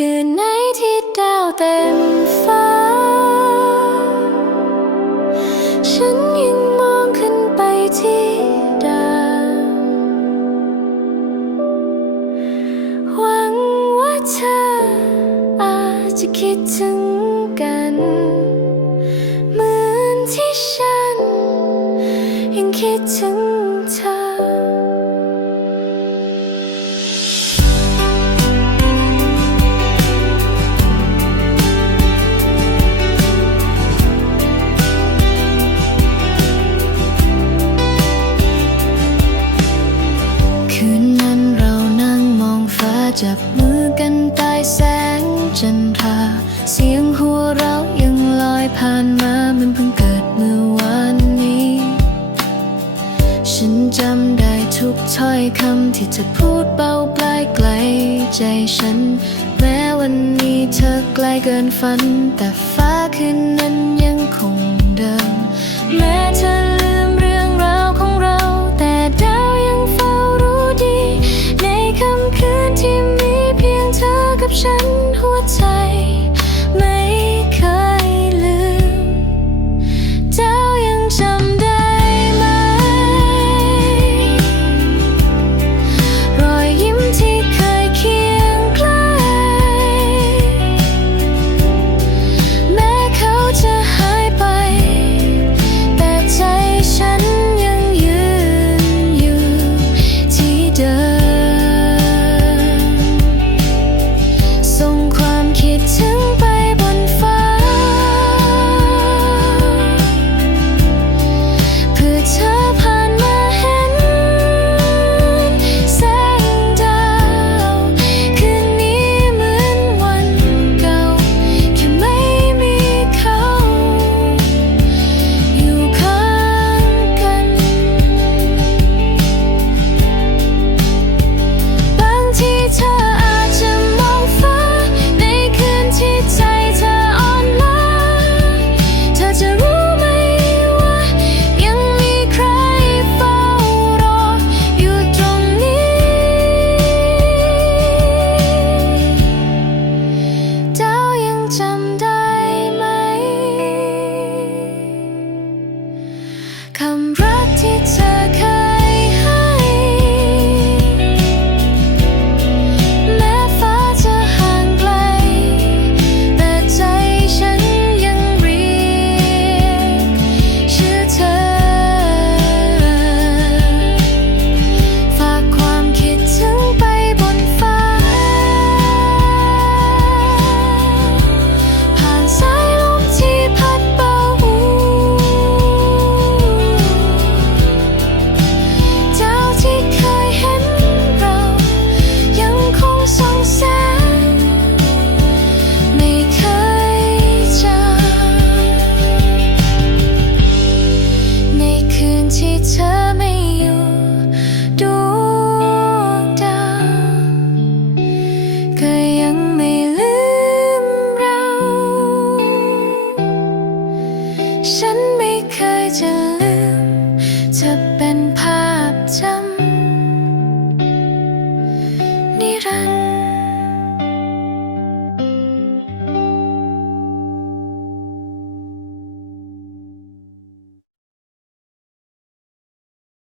คืนไหนที่ดาวเต็มฟ้า ฉันยังมองขึ้นไปที่ดาวหวังว่าเธออาจจะคิดถึงกัน เหมือนที่ฉันยังคิดถึง จับมือกันใต้แสงจันทราเสียงหัวเรายังลอยผ่านมามันเพิ่งเกิดเมื่อวานนี้ ฉันจำได้ทุกถ้อยคำที่เธอพูดเบาปลายไกลใจฉัน แม้วันนี้เธอไกลเกินฝัน แต่ฟ้าคืนนั้นยังคงเดิม ฉันหัวใจ